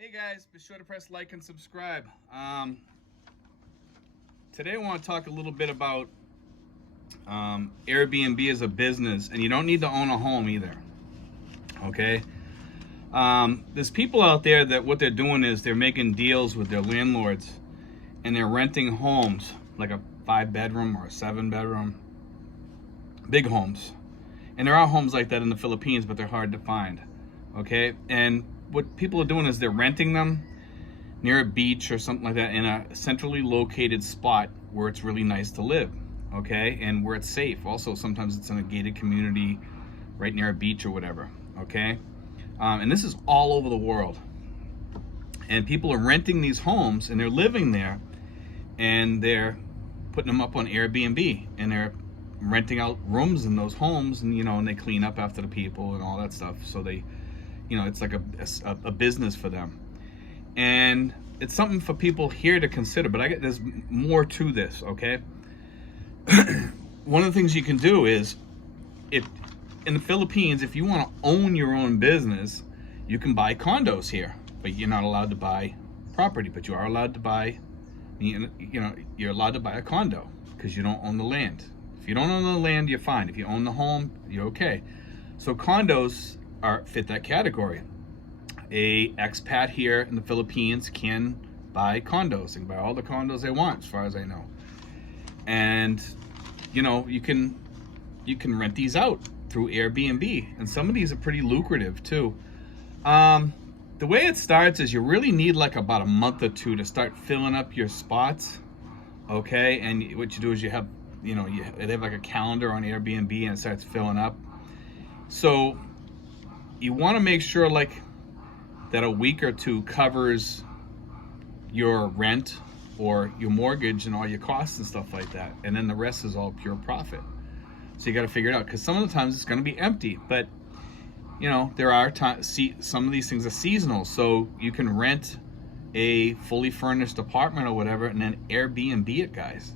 Hey guys, be sure to press like and subscribe. Today I want to talk a little bit about Airbnb as a business, and you don't need to own a home either. Okay, there's people out there that what they're doing is they're making deals with their landlords, and they're renting homes like a 5-bedroom or a 7-bedroom, big homes. And there are homes like that in the Philippines, but they're hard to find. Okay, and what people are doing is they're renting them near a beach or something like that in a centrally located spot where it's really nice to live, okay, and where it's safe. Also, sometimes it's in a gated community right near a beach or whatever, okay. And this is all over the world. And people are renting these homes and they're living there, and they're putting them up on Airbnb, and they're renting out rooms in those homes, and and they clean up after the people and all that stuff. So they, it's like a business for them, and it's something for people here to consider. But there's more to this, okay? One of the things you can do is, if in the Philippines, if you want to own your own business, you can buy condos here, but you're not allowed to buy property. But you are allowed to buy, you're allowed to buy a condo because you don't own the land. If you don't own the land, you're fine. If you own the home, you're okay. So condos fit that category. A expat here in the Philippines can buy condos and buy all the condos they want, as far as I know. And you can rent these out through Airbnb, and some of these are pretty lucrative too. The way it starts is you really need like about a month or two to start filling up your spots, okay? And what you do is they have like a calendar on Airbnb, and it starts filling up. So you want to make sure like that a week or two covers your rent or your mortgage and all your costs and stuff like that, and then the rest is all pure profit. So you got to figure it out, because some of the times it's going to be empty, but there are some of these things are seasonal. So you can rent a fully furnished apartment or whatever, and then Airbnb it, guys.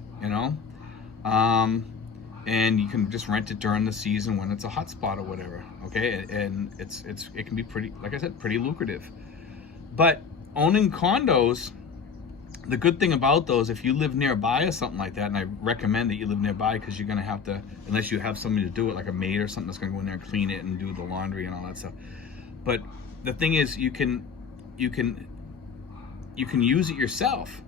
And you can just rent it during the season when it's a hot spot or whatever, okay? And it can be pretty, like I said, pretty lucrative. But owning condos, the good thing about those, if you live nearby or something like that, and I recommend that you live nearby, because you're gonna have to, unless you have somebody to do it, like a maid or something that's gonna go in there and clean it and do the laundry and all that stuff. But the thing is, you can use it yourself.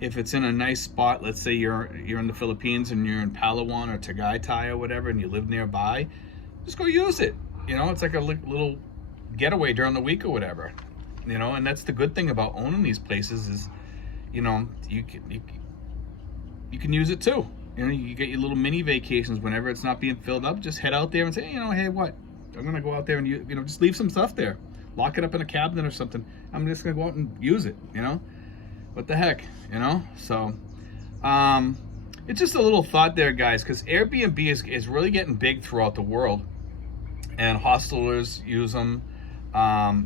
If it's in a nice spot, let's say you're in the Philippines and you're in Palawan or Tagaytay or whatever, and you live nearby, just go use it. It's like a little getaway during the week or whatever. And that's the good thing about owning these places is, you can use it too. You get your little mini vacations whenever it's not being filled up. Just head out there and say, hey, what? I'm gonna go out there and just leave some stuff there, lock it up in a cabinet or something. I'm just gonna go out and use it. What the heck, So, it's just a little thought there, guys, because Airbnb is really getting big throughout the world, and hostelers use them.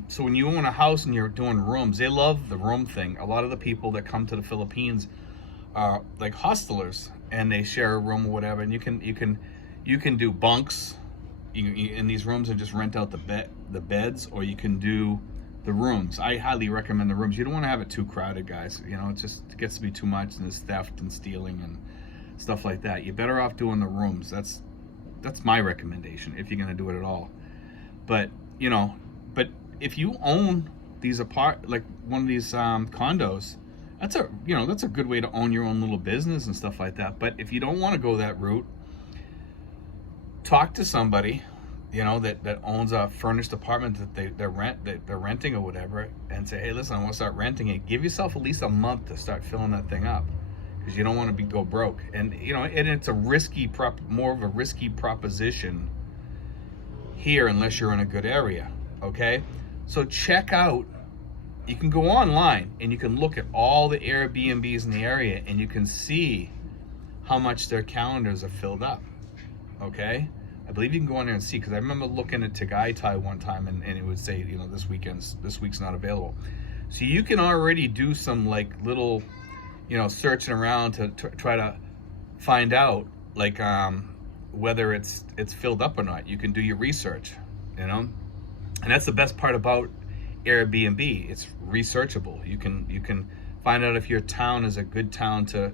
So when you own a house and you're doing rooms, they love the room thing. A lot of the people that come to the Philippines are like hostelers, and they share a room or whatever. And you can do bunks in these rooms and just rent out the beds, or you can do the rooms. I highly recommend the rooms. You don't want to have it too crowded, guys. It gets to be too much, and there's theft and stealing and stuff like that. You're better off doing the rooms. That's my recommendation, if you're going to do it at all. But but if you own these like one of these condos, that's a good way to own your own little business and stuff like that. But if you don't want to go that route, talk to somebody that owns a furnished apartment that they're renting or whatever, and say, hey, listen, I want to start renting it. Give yourself at least a month to start filling that thing up, because you don't want to go broke. And and it's more of a risky proposition here, unless you're in a good area, okay? So check out, you can go online and you can look at all the Airbnbs in the area, and you can see how much their calendars are filled up, okay? I believe you can go on there and see, because I remember looking at Tagaytay one time, and it would say, this week's not available. So you can already do some like little, searching around to try to find out like whether it's filled up or not. You can do your research, and that's the best part about Airbnb. It's researchable. You can find out if your town is a good town to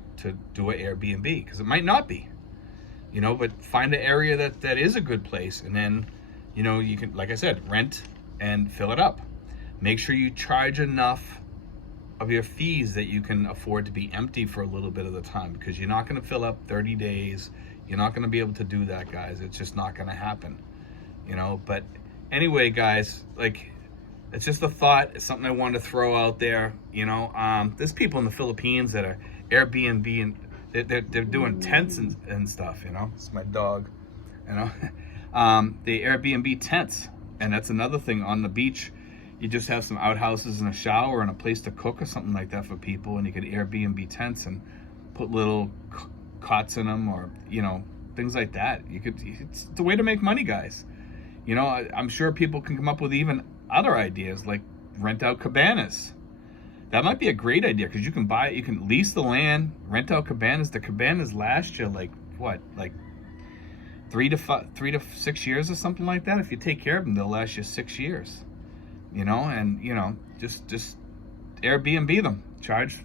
do an Airbnb, because it might not be, but find an area that is a good place, and then, you can, like I said, rent and fill it up. Make sure you charge enough of your fees that you can afford to be empty for a little bit of the time, because you're not going to fill up 30 days. You're not going to be able to do that, guys. It's just not going to happen, but anyway, guys, like, it's just a thought. It's something I wanted to throw out there. There's people in the Philippines that are Airbnb, and they're doing tents and stuff. It's my dog. The Airbnb tents, and that's another thing on the beach. You just have some outhouses and a shower and a place to cook or something like that for people, and you could Airbnb tents and put little cots in them, or things like that. It's a way to make money, guys. I'm sure people can come up with even other ideas, like rent out cabanas. That might be a great idea, because you can lease the land, rent out cabanas. The cabanas last you like 3 to 6 years or something like that. If you take care of them, they'll last you 6 years. Just Airbnb them. Charge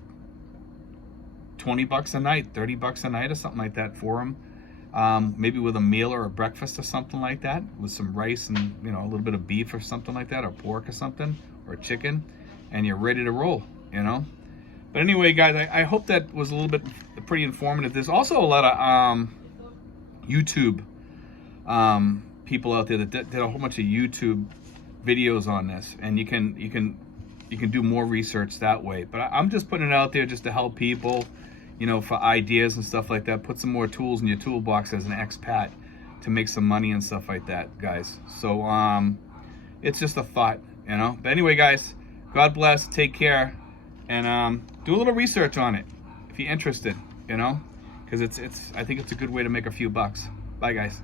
$20 a night, $30 a night or something like that for them. Maybe with a meal or a breakfast or something like that, with some rice and a little bit of beef or something like that, or pork or something, or chicken, and you're ready to roll. But anyway, guys, I hope that was a little bit pretty informative. There's also a lot of YouTube people out there that did a whole bunch of YouTube videos on this, and you can do more research that way. But I'm just putting it out there just to help people, for ideas and stuff like that. Put some more tools in your toolbox as an expat to make some money and stuff like that, guys. So it's just a thought, But anyway, guys, God bless, take care, and do a little research on it if you're interested, because I think it's a good way to make a few bucks. Bye, guys.